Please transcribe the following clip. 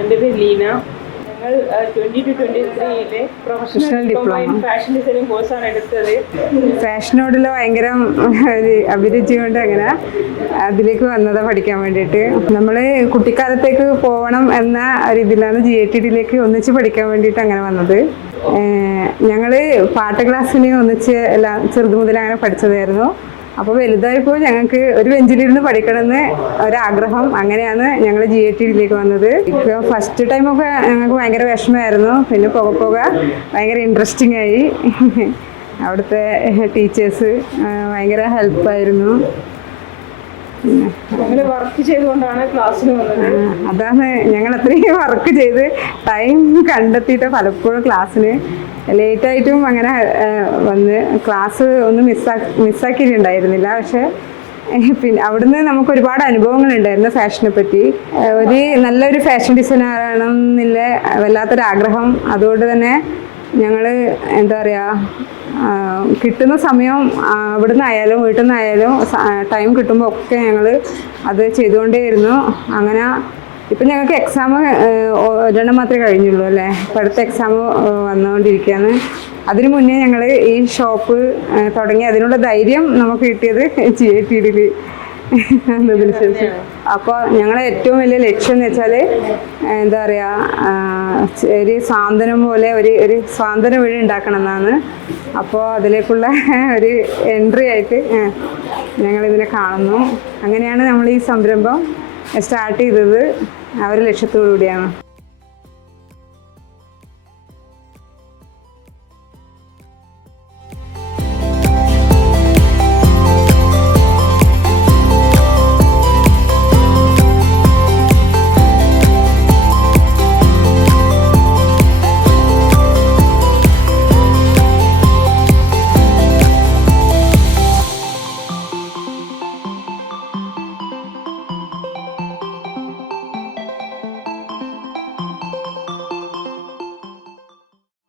എൻ്റെ പേര് ലീന. ഞങ്ങൾ 2023 professional diploma in fashion designing കോഴ്സാണ് എടുത്തത്. ഫാഷനോടുള്ള ഭയങ്കര ഒരു അഭിരുചി കൊണ്ട് അങ്ങനെ അതിലേക്ക് വന്നതാണ് പഠിക്കാൻ വേണ്ടിയിട്ട്. നമ്മൾ കുട്ടിക്കാലത്തേക്ക് പോകണം എന്ന ഒരു ഇതിലാണ് GATD ഒന്നിച്ച് പഠിക്കാൻ വേണ്ടിയിട്ട് അങ്ങനെ വന്നത്. ഞങ്ങൾ പാട്ട് ക്ലാസ്സിന് ഒന്നിച്ച് എല്ലാം ചെറുതു മുതൽ അങ്ങനെ പഠിച്ചതായിരുന്നു. അപ്പോൾ വലുതായപ്പോൾ ഞങ്ങൾക്ക് ഒരു ബെഞ്ചിലിരുന്ന് പഠിക്കണമെന്ന് ഒരാഗ്രഹം, അങ്ങനെയാണ് ഞങ്ങൾ GATD വന്നത്. ഇപ്പോൾ ഫസ്റ്റ് ടൈമൊക്കെ ഞങ്ങൾക്ക് ഭയങ്കര വിഷമമായിരുന്നു. പിന്നെ പോകെ ഭയങ്കര ഇൻട്രസ്റ്റിംഗ് ആയി. അവിടുത്തെ ടീച്ചേഴ്സ് ഭയങ്കര ഹെൽപ്പായിരുന്നു. ഞങ്ങൾ വർക്ക് ചെയ്തുകൊണ്ടാണ് ക്ലാസ്സിന് വന്നത്. അതാണ് ഞങ്ങൾ അത്രയും വർക്ക് ചെയ്ത് ടൈം കണ്ടെത്തിയിട്ട് പലപ്പോഴും ക്ലാസ്സിന് ലേറ്റായിട്ടും അങ്ങനെ വന്ന് ക്ലാസ് ഒന്നും മിസ്സാക്കിയിട്ടുണ്ടായിരുന്നില്ല. പക്ഷെ പിന്നെ അവിടുന്ന് നമുക്ക് ഒരുപാട് അനുഭവങ്ങളുണ്ടായിരുന്നു ഫാഷനെ പറ്റി. ഒരു നല്ലൊരു ഫാഷൻ ഡിസൈനർ ആണെന്നില്ല വല്ലാത്തൊരാഗ്രഹം. അതുകൊണ്ട് തന്നെ ഞങ്ങൾ എന്താ പറയുക, കിട്ടുന്ന സമയം അവിടുന്ന് ആയാലും വീട്ടിൽ നിന്നായാലും ടൈം കിട്ടുമ്പോൾ ഒക്കെ ഞങ്ങൾ അത് ചെയ്തുകൊണ്ടേയിരുന്നു. അങ്ങനെ ഇപ്പം ഞങ്ങൾക്ക് എക്സാം ഒരെണ്ണം മാത്രമേ കഴിഞ്ഞുള്ളൂ അല്ലേ. ഇപ്പം അടുത്ത എക്സാം വന്നുകൊണ്ടിരിക്കുകയാണ്. അതിനു മുന്നേ ഞങ്ങൾ ഈ ഷോപ്പ് തുടങ്ങി. അതിനുള്ള ധൈര്യം നമുക്ക് കിട്ടിയത് GATD എന്നതിന് ശേഷം. അപ്പോൾ ഞങ്ങളെ ഏറ്റവും വലിയ ലക്ഷ്യം എന്ന് വെച്ചാൽ എന്താ പറയുക, ഒരു സാന്ത്വനം പോലെ ഒരു സ്വാതന്ത്ര്യ വീട് ഉണ്ടാക്കണം എന്നാണ്. അപ്പോൾ അതിലേക്കുള്ള ഒരു എൻട്രി ആയിട്ട് ഞങ്ങളിതിനെ കാണുന്നു. അങ്ങനെയാണ് നമ്മൾ ഈ സംരംഭം സ്റ്റാർട്ട് ചെയ്തത്. ആ ഒരു ലക്ഷ്യത്തോടു കൂടിയാണ്.